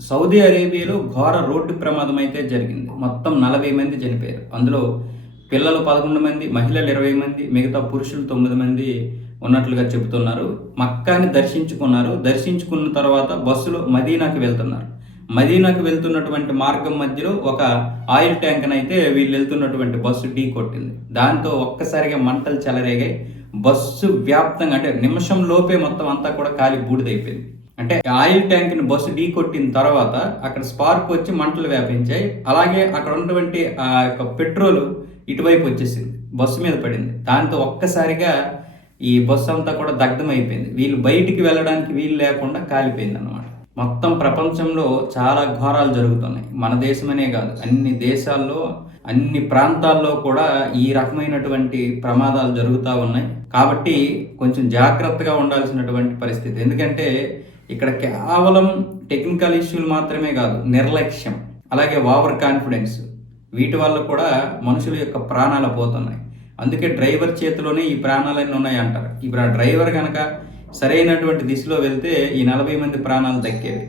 Saudi అరేబియాలో ఘోర road ప్రమాదం అయితే జరిగింది. మొత్తం నలభై మంది చనిపోయారు. అందులో పిల్లలు పదకొండు మంది మహిళలు ఇరవై మంది మిగతా పురుషులు తొమ్మిది మంది ఉన్నట్లుగా చెబుతున్నారు. మక్కాని దర్శించుకున్నారు. దర్శించుకున్న తర్వాత బస్సులో మదీనాకి వెళ్తున్నారు. మదీనాకి వెళ్తున్నటువంటి మార్గం మధ్యలో ఒక ఆయిల్ ట్యాంక్ని అయితే వీళ్ళు వెళ్తున్నటువంటి బస్సు ఢీ కొట్టింది. దాంతో ఒక్కసారిగా మంటలు చెలరేగాయి. బస్సు వ్యాప్తంగా అంటే నిమిషం లోపే మొత్తం అంతా కూడా కాలి బూడిదైపోయింది. అంటే ఆయిల్ ట్యాంక్ని బస్సు ఢీ కొట్టిన తర్వాత అక్కడ స్పార్క్ వచ్చి మంటలు వ్యాపించాయి. అలాగే అక్కడ ఉన్నటువంటి ఆ యొక్క పెట్రోల్ ఇటువైపు వచ్చేసింది బస్సు మీద పడింది. దాంతో ఒక్కసారిగా ఈ బస్సు అంతా కూడా దగ్ధం అయిపోయింది. వీళ్ళు బయటికి వెళ్ళడానికి వీలు లేకుండా కాలిపోయింది అనమాట మొత్తం ప్రపంచంలో చాలా ఘోరాలు జరుగుతున్నాయి. మన దేశమనే కాదు అన్ని దేశాల్లో అన్ని ప్రాంతాల్లో కూడా ఈ రకమైనటువంటి ప్రమాదాలు జరుగుతూ ఉన్నాయి. కాబట్టి కొంచెం జాగ్రత్తగా ఉండాల్సినటువంటి పరిస్థితి. ఎందుకంటే ఇక్కడ కేవలం టెక్నికల్ ఇష్యూలు మాత్రమే కాదు నిర్లక్ష్యం అలాగే ఓవర్ కాన్ఫిడెన్స్ వీటి వల్ల కూడా మనుషుల యొక్క ప్రాణాలు పోతున్నాయి. అందుకే డ్రైవర్ చేతిలోనే ఈ ప్రాణాలన్నీ ఉన్నాయి అంటారు ఇప్పుడు ఆ డ్రైవర్ కనుక సరైనటువంటి దిశలో వెళ్తే ఈ నలభై మంది ప్రాణాలు దక్కేవి.